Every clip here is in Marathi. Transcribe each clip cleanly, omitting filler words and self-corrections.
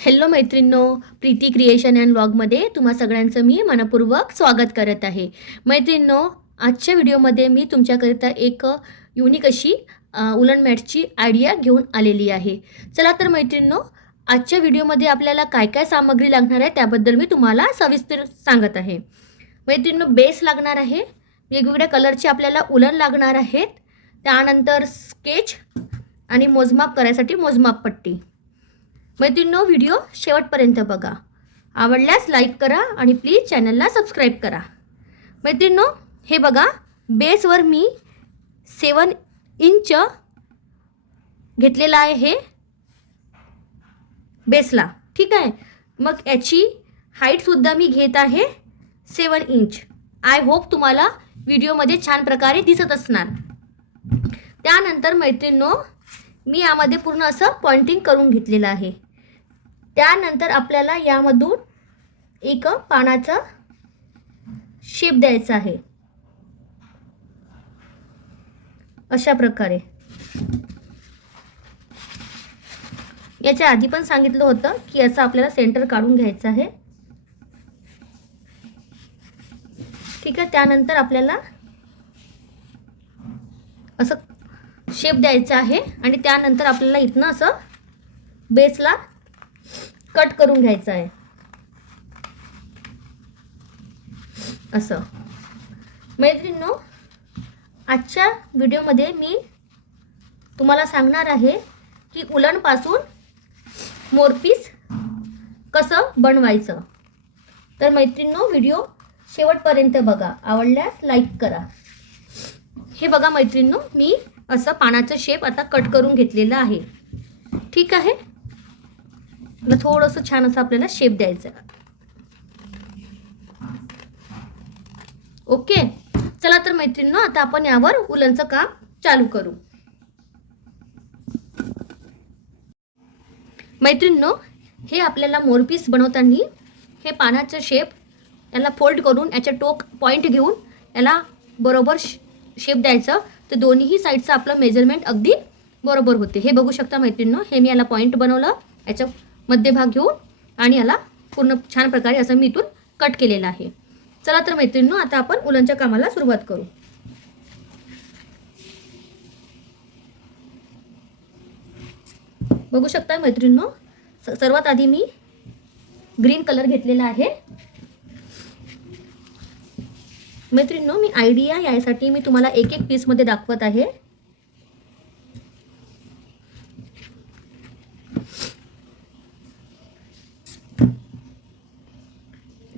हॅलो मैत्रिणींनो, प्रीती क्रिएशन अँड व्लॉगमध्ये तुम्हा सगळ्यांचं मी मनपूर्वक स्वागत करत आहे. मैत्रिणींनो, आजच्या व्हिडिओमध्ये मी तुमच्याकरिता एक युनिक अशी उलन मॅटची आयडिया घेऊन आलेली आहे. चला तर मैत्रिणींनो, आजच्या व्हिडिओमध्ये आपल्याला काय काय सामग्री लागणार आहे त्याबद्दल मी तुम्हाला सविस्तर सांगत आहे. मैत्रिणींनो, बेस लागणार आहे, वेगवेगळ्या कलरचे आपल्याला उलन लागणार आहेत, त्यानंतर स्केच आणि मोजमाप करायसाठी मोजमाप पट्टी. मैत्रिणींनो, व्हिडिओ शेवटपर्यंत बघा. आवडल्यास लाईक करा आणि प्लीज चॅनलला सबस्क्राईब करा. मैत्रिणींनो, हे बघा, बेसवर मी 7 इंच घेतलेला आहे हे बेसला. ठीक आहे. मग याची हाईटसुद्धा मी घेत आहे 7 इंच. आय होप तुम्हाला व्हिडिओमध्ये छान प्रकारे दिसत असणार. त्यानंतर मैत्रिणींनो, मी यामध्ये पूर्ण असं पॉइंटिंग करून घेतलेलं आहे. त्यानंतर आपल्याला यामधून एक पानाचा शेप द्यायचा आहे अशा प्रकारे. याच्या आधी पण सांगितलं होतं की असं आपल्याला सेंटर काढून घ्यायचं आहे. ठीक आहे. त्यानंतर आपल्याला असं शेप द्यायचा आहे आणि त्यानंतर आपल्याला इथनं असं बेसला कट करून घ्यायचं आहे असं. मैत्रिणींनो, आजच्या व्हिडिओमध्ये मी तुम्हाला सांगणार आहे की उलनपासून मोरपीस कसं बनवायचं. तर मैत्रिणींनो, व्हिडिओ शेवटपर्यंत बघा. आवडल्यास लाईक करा. हे बघा मैत्रिणींनो, मी असं पानाचं शेप आता कट करून घेतलेलं आहे. ठीक आहे. थोडंसं छान असं आपल्याला शेप द्यायचं. ओके. चला तर मैत्रिणींनो, आता आपण यावर उलनचं काम चालू करू. मैत्रिणींनो, हे आपल्याला मोरपीस बनवताना हे पानाचं शेप याला फोल्ड करून याचे टोक पॉइंट घेऊन याला बरोबर शेप द्यायचं. तर दोन्ही साईडचं आपलं मेजरमेंट अगदी बरोबर होते. हे बघू शकता मैत्रिणींनो, हे मी याला पॉइंट बनवलं याच्या मध्यभाग घेऊन आणि याला पूर्ण छान प्रकारे असं मी इथून कट केलेलं आहे. चला तर मैत्रिणींनो, आता आपण उलनच्या कामाला सुरुवात करू. बघू शकता मैत्रिणींनो, सर्वात आधी मी ग्रीन कलर घेतलेला आहे. मैत्रिणींनो, मी आयडिया यासाठी मी तुम्हाला एक एक पीसमध्ये दाखवत आहे.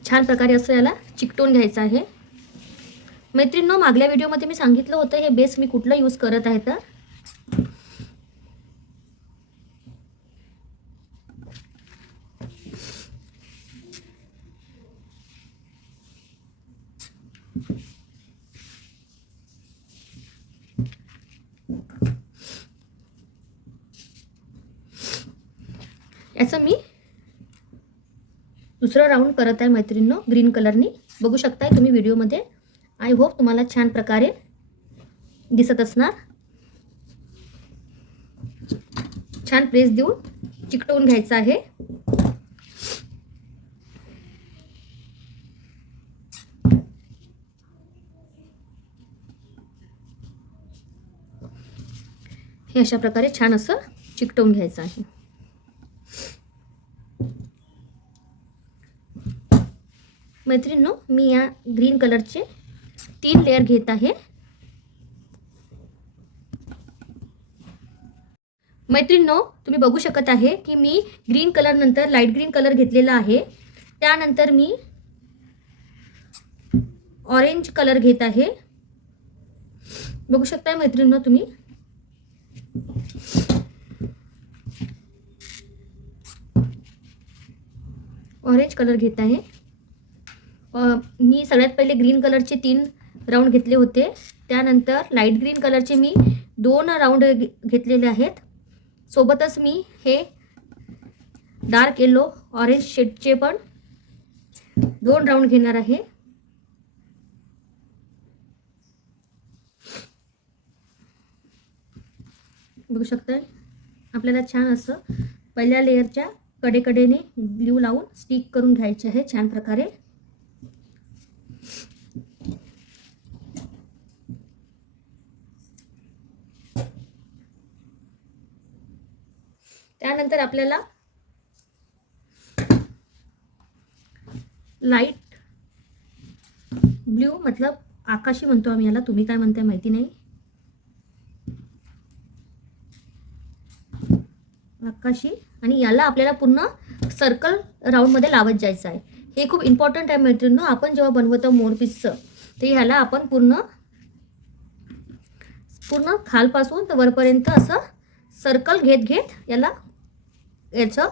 छान प्रकारे असं याला चिकटवून घ्यायचं आहे. मैत्रिणींनो, मागल्या व्हिडिओमध्ये मी सांगितलं होतं हे बेस मी कुठलं यूज करत आहे. तर याचं मी दुसरं राऊंड करत आहे मैत्रिणींनो ग्रीन कलरनी. बघू शकताय तुम्ही व्हिडिओमध्ये. आय होप तुम्हाला छान प्रकारे दिसत असणार. छान प्रेस देऊन चिकटवून घ्यायचं आहे. हे अशा प्रकारे छान असं चिकटवून घ्यायचं आहे. मैत्रिणींनो, मी या ग्रीन कलरचे 3 लेयर घेत आहे. मैत्रिणींनो, तुम्ही बघू शकत आहे की मी ग्रीन कलर नंतर लाईट ग्रीन कलर घेतलेला आहे. त्यानंतर मी ऑरेंज कलर घेत आहे. बघू शकताय मैत्रिणींनो तुम्ही. ऑरेंज कलर घेत आहे. मी सगळ्यात पहिले ग्रीन कलरचे 3 राऊंड घेतले होते. त्यानंतर लाईट ग्रीन कलरचे मी 2 राऊंड घेतलेले आहेत. सोबतच मी हे डार्क येलो ऑरेंज शेडचे पण 2 राऊंड घेणार आहे. बघू शकता आपल्याला छान असं पहिल्या लेयरच्या कडेकडेने ग्लू लावून स्टिक करून घ्यायचे आहे छान प्रकारे. त्यानंतर आपल्याला लाईट ब्ल्यू मतलब आकाशी म्हणतो आम्ही याला, तुम्ही काय म्हणताय माहिती नाही. आकाशी, आणि याला आपल्याला पूर्ण सर्कल राऊंडमध्ये लावत जायचं आहे. हे खूप इम्पॉर्टंट आहे मैत्रिणींनो. आपण जेव्हा बनवतो मोरपीसचं ते ह्याला आपण पूर्ण खालपासून तर वरपर्यंत असं सर्कल घेत याला याचं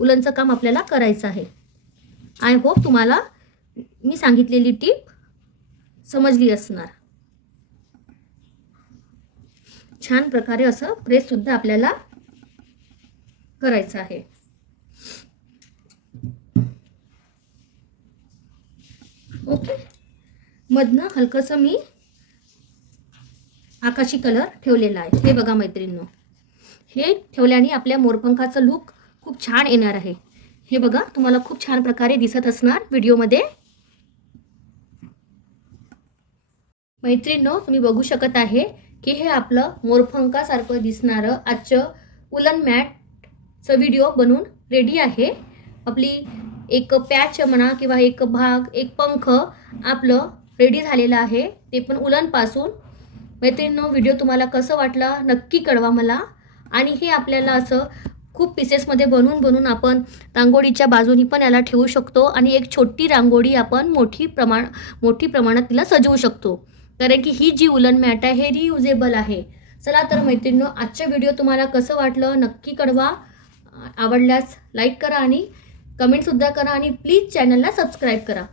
उलनचं काम आपल्याला करायचं आहे. आय होप तुम्हाला मी सांगितलेली टीप समजली असणार. छान प्रकारे असं प्रेस सुद्धा आपल्याला करायचं आहे. ओके, मधनं हलकंसं मी आकाशी कलर ठेवलेला आहे. हे बघा मैत्रिणींनो, हे ठेवल्याने आपल्या मोरपंखाचं लुक खूप छान येणार आहे. हे बघा, तुम्हाला खूप छान प्रकारे दिसत असणार व्हिडिओमध्ये. मैत्रिणींनो, तुम्ही बघू शकत आहे की हे आपलं मोरपंखासारखं दिसणारं आजचं उलन मॅटचं व्हिडिओ बनून रेडी आहे. आपली एक पॅच म्हणा किंवा एक भाग, एक पंख आपलं रेडी झालेलं आहे, ते पण उलनपासून. मैत्रिणींनो, व्हिडिओ तुम्हाला कसं वाटला नक्की कळवा मला. आणि हे आपल्याला असं खूप पीसेसमध्ये बनवून आपण रांगोळीच्या बाजूनी पण याला ठेवू शकतो आणि एक छोटी रांगोळी आपण मोठी प्रमाणात तिला सजवू शकतो. कारण की ही जी उलन मॅट आहे हे रियुजेबल आहे. चला तर मैत्रिणींनो, आजचा व्हिडिओ तुम्हाला कसं वाटलं नक्की कळवा. आवडल्यास लाईक करा आणि कमेंटसुद्धा करा आणि प्लीज चॅनलला सबस्क्राईब करा.